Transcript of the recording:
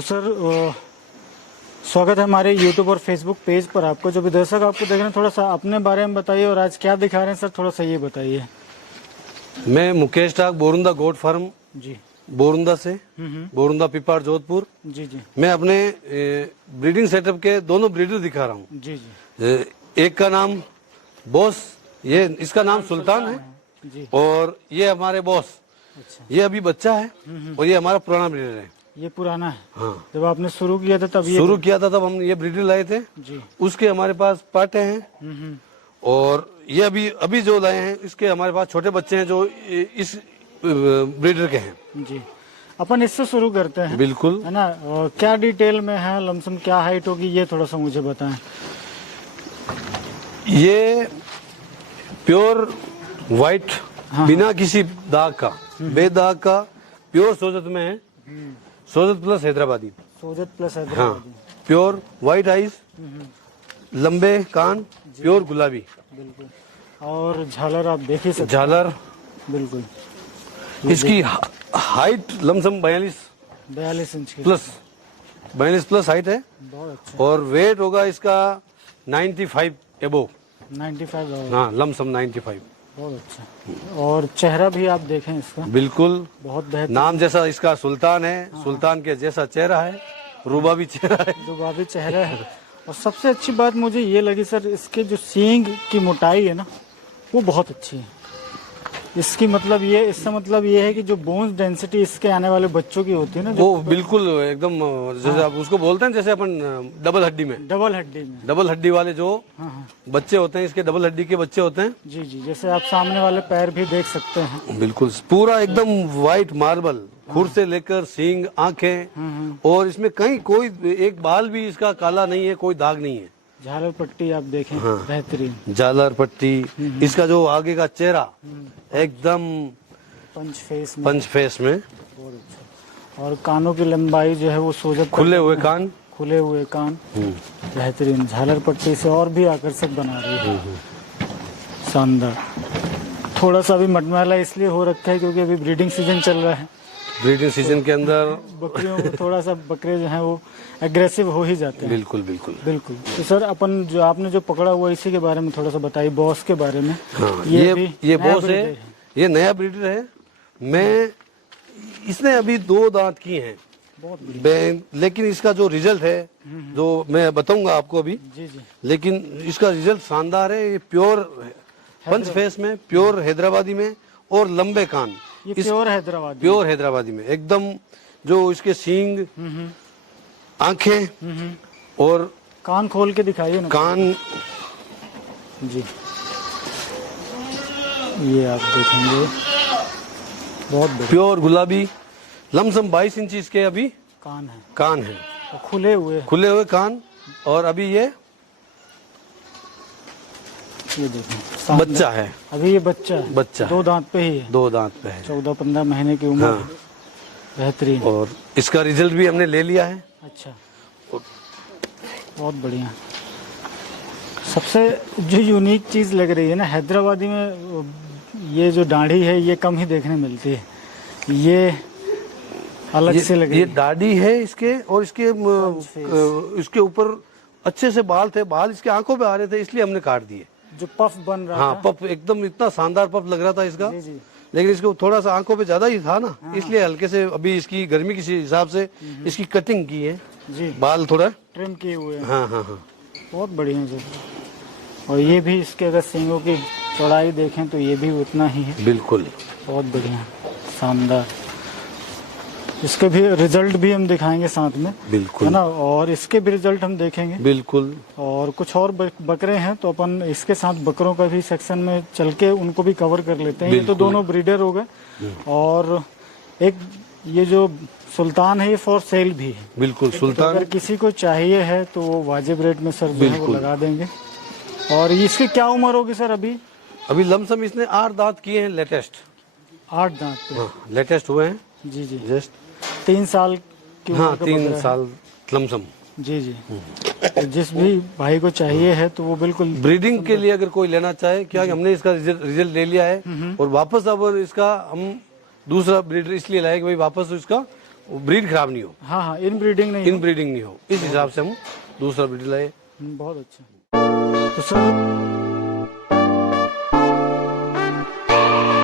तो सर स्वागत है हमारे यूट्यूब और फेसबुक पेज पर। आपको जो भी दर्शक आपको देख रहे हैं, थोड़ा सा अपने बारे में बताइए और आज क्या दिखा रहे हैं सर, थोड़ा सा ये बताइए। मैं मुकेश टाक, बोरुंदा गोट फार्म जी, बोरुंदा से, बोरुंदा पिपाड़ जोधपुर। जी जी मैं अपने ब्रीडिंग सेटअप के दोनों ब्रीडर दिखा रहा हूँ। जी जी एक का नाम बॉस, ये इसका नाम सुल्तान है जी। और ये हमारे बॉस, अच्छा, ये अभी बच्चा है और ये हमारा पुराना ब्रीडर है। ये पुराना है। हाँ, जब आपने शुरू किया था तब ये शुरू किया था तब हम ये ब्रीडर लाए थे। जी। उसके हमारे पास पाटे हैं और ये अभी जो लाए हैं इसके हमारे पास छोटे बच्चे हैं जो इस ब्रीडर के हैं। जी, अपन इससे शुरू करते हैं, बिल्कुल, है ना। और क्या डिटेल में है, लमसम क्या हाइट होगी, ये थोड़ा सा मुझे बताएं। ये प्योर वाइट, बिना किसी दाग का, बेदाग का प्योर सोजत में है। सोजत प्लस हैदराबादी। सोजत प्लस हाँ, हैदराबादी। प्योर वाइट आइज, लंबे कान, प्योर गुलाबी। बिल्कुल, और झालर आप देख ही सकते झालर। हैं। बिल्कुल, इसकी हाइट लमसम 42 इंच की। 42 प्लस हाइट है बहुत अच्छा। और वेट होगा इसका 95 एबो। 95 और हाँ, लमसम 95। बहुत अच्छा। और चेहरा भी आप देखें इसका, बिल्कुल, बहुत बेहतर। नाम जैसा इसका सुल्तान है, सुल्तान के जैसा चेहरा है, रूबाबी चेहरा है। दुबाबी चेहरा है। और सबसे अच्छी बात मुझे ये लगी सर, इसके जो सींग की मोटाई है ना, वो बहुत अच्छी है। इसकी मतलब ये, इसका मतलब ये है कि जो बोन्स डेंसिटी इसके आने वाले बच्चों की होती है ना, वो बिल्कुल एकदम जैसे आप उसको बोलते हैं, जैसे अपन डबल हड्डी में, डबल हड्डी में। डबल हड्डी वाले जो हाँ हाँ बच्चे होते हैं, इसके डबल हड्डी के बच्चे होते हैं। जी जी, जैसे आप सामने वाले पैर भी देख सकते हैं। बिल्कुल पूरा एकदम वाइट मार्बल, खुर से लेकर सींग, आंखें, और इसमें कहीं कोई एक बाल भी इसका काला नहीं है, कोई दाग नहीं है। झालर पट्टी आप देखें, बेहतरीन झालर पट्टी। इसका जो आगे का चेहरा एकदम पंच फेस में। बहुत अच्छा। और कानों की लंबाई जो है वो सोजत, खुले हुए कान, खुले हुए कान, बेहतरीन। झालर पट्टी से और भी आकर्षक बना रही है, शानदार। थोड़ा सा अभी मटमैला इसलिए हो रखा है क्योंकि अभी ब्रीडिंग सीजन चल रहा है। ब्रीडिंग सीजन के अंदर बकरियों को थोड़ा सा, बकरे जो हैं वो एग्रेसिव हो ही जाते हैं। बिल्कुल बिल्कुल बिल्कुल। तो सर अपन जो आपने जो पकड़ा हुआ, इसी के बारे में थोड़ा सा बताइए, बॉस के बारे में। हाँ, भी ये नया बॉस है, ये नया ब्रीडर है। मैं इसने अभी 2 दांत किए हैं, बहुत लेकिन इसका जो रिजल्ट है, जो मैं बताऊंगा आपको अभी, जी जी, लेकिन इसका रिजल्ट शानदार है। ये प्योर पंच फेस में, प्योर हैदराबादी में और लंबे कान। ये प्योर हैदराबाद, प्योर हैदराबादी में एकदम, जो इसके सींग, आंखें और कान खोल के दिखाइए ना। कान जी, ये आप देखेंगे, बहुत बढ़िया प्योर गुलाबी, लमसम 22 इंच इसके अभी कान है, और खुले हुए कान। और अभी ये देखें, बच्चा है, अभी ये बच्चा है, 2 दांत पे ही है, 2 दांत पे है, 14-15 महीने की उम्र। हाँ। बेहतरीन। और इसका रिजल्ट भी हमने ले लिया है। अच्छा, बहुत बढ़िया। सबसे जो यूनिक चीज़ लग रही है ना हैदराबादी में, ये जो दाढ़ी है ये कम ही देखने मिलती है, ये अलग से लग रही ये है। दाढ़ी है इसके, और इसके ऊपर अच्छे से बाल थे, बाल इसके आंखों पे आ रहे थे, इसलिए हमने काट दिए। जो पफ बन रहा हाँ, था, पफ एकदम इतना शानदार पफ लग रहा था इसका, जी जी, लेकिन इसको थोड़ा सा आंखों पे ज्यादा ही था ना, इसलिए हल्के से अभी इसकी गर्मी के हिसाब से इसकी कटिंग की है, जी, बाल थोड़ा ट्रिम किए हुए हैं। हाँ हाँ हाँ। बहुत बढ़िया सर। और ये भी इसके अगर सींगों की चौड़ाई देखें तो ये भी उतना ही है। बिल्कुल, बहुत बढ़िया, शानदार। इसके भी रिजल्ट भी हम दिखाएंगे साथ में, बिल्कुल, है ना, और इसके भी रिजल्ट हम देखेंगे। बिल्कुल। और कुछ और बकरे हैं तो अपन इसके साथ बकरों का भी सेक्शन में चल के उनको भी कवर कर लेते हैं। ये तो दोनों ब्रीडर हो गए, और एक ये जो सुल्तान है ये फॉर सेल भी है। बिल्कुल, तो सुल्तान अगर किसी को चाहिए है तो वो वाजिब रेट में सर जो है वो लगा देंगे। और इसकी क्या उम्र होगी सर अभी? अभी लमसम इसने 8 दांत किए हैं, लेटेस्ट 8 दांत पे। हाँ, लेटेस्ट हुए हैं जी जी, जस्ट 3 साल की उम्र हाँ, का 3 बकरा है। साल लमसम। जी जी, तो जिस भी भाई को चाहिए है तो वो बिल्कुल ब्रीडिंग के लिए अगर कोई लेना चाहे, क्या हमने इसका रिजल्ट ले लिया है, और वापस अब इसका हम दूसरा ब्रीडर इसलिए लाए कि भाई वापस इसका ब्रीड खराब नहीं हो, हाँ हाँ, इन ब्रीडिंग नहीं। इन ब्रीडिंग नहीं हो, इस हिसाब से हम दूसरा ब्रीड लाए। बहुत अच्छा। तो सर